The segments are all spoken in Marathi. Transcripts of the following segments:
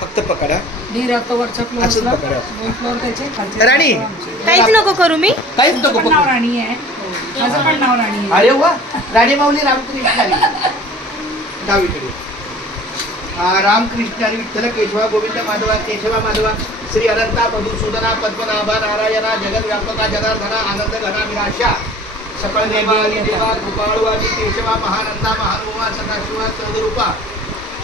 फक्त पकडा. वरच्या फ्लोअरला दोन फ्लोअर त्याचे खालचे. राणी काहीच नको करू मी. काहीच नको नाव राणी आहे. माझं पण नाव राणी आहे. अरे वा. राणी माऊली रामकृष्ण आली डावीकडे. रामकृष्ण आणि विठ्ठल केशवा गोविंद माधवा केशवा माधवा श्री अनंता मधुसूदना पद्मनाभा नारायणा जगद्व्यापका जनार्दना आनंद घना विनाशा सकळ देवा आली देवा कृपाळवादी केशवा महानंदा महानुभवा सदाशिवा सहरूपा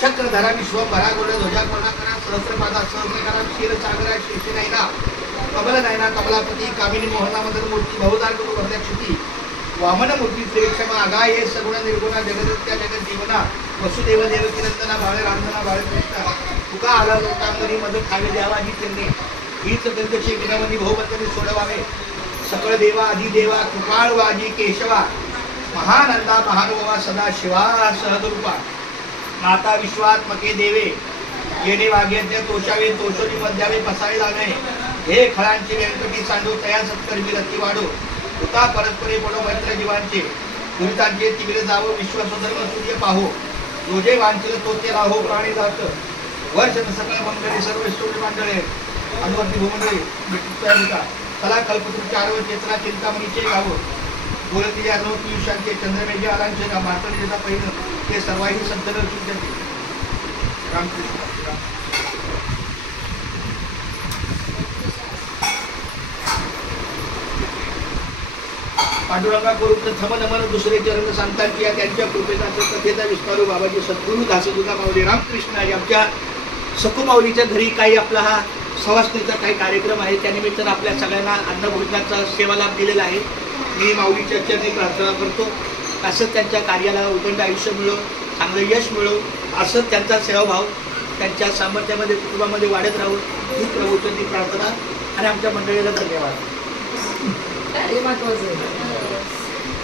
चक्रधरा विश्वभरा गुण ध्वजा पूर्णाकरा सहस्रपादा सहस्रकरा क्षीरसागरा शेषनयना कमलनयना कमलापती कामिनी मोहना मदन मूर्ती बहुदार गुरु वरदक्षिती वामन मूर्ती श्रीक्षमा आगा हे सगुण निर्गुणा जगदत्या जगत जीवना वसुदेव देवकीनंदना भावे रामधना भावे कृष्णा तुका आला लोकांगरी मध्ये खावे द्यावा जी त्यांनी हीच दंतशी विनवनी बहुबंधनी सोडवावे सकळ देवा अधिदेवा कृपाळ वाजी केशवा महानंदा महानुभवा सदा शिवा सहदरूपा माता विश्वात्मके देवे येणे वाग्यज्ञ तोषावे तोषोनी मध्यावे पसावे लावे हे खळांचे व्यंकटी सांडू तया सत्कर्मी रती वाढो उता परस्परे पडो मैत्र जीवांचे दुरितांचे तिकडे जावं विश्वसधर्म सूर्य पाहो रोजे वांचल तोते राहो प्राणी जात वर्ष सकळ मंडळी सर्व सूर्य मंडळे अनुवर्ती भूमंडळी कला कल्पतृचारव चेतना चिंतामणीचे गावं बोलती अनुभव पियुषांचे चंद्रमेघे आलांचे का मार्तंडेचा पहिलं ते सर्वाही संतन चिंतन रामकृष्ण. पांडुरंगा करू प्रथम नमन दुसरे चरण सांगतात या त्यांच्या कृपेचा कथेचा विस्तारू बाबाजी सद्गुरू दासगुदा माऊली रामकृष्ण आणि आमच्या सकू माऊलीच्या घरी काही आपला हा सवासणीचा काही कार्यक्रम आहे त्यानिमित्तानं आपल्या सगळ्यांना अन्नभोजनाचा सेवा लाभ दिलेला आहे. मी माऊलीच्या चरणी प्रार्थना करतो असंच त्यांच्या कार्याला उदंड आयुष्य मिळो चांगलं यश मिळो असंच त्यांचा सेवाभाव त्यांच्या सामर्थ्यामध्ये कुटुंबामध्ये वाढत राहून ही प्रभूचरणी प्रार्थना आणि आमच्या मंडळीला धन्यवाद. हे महत्वाचं आहे.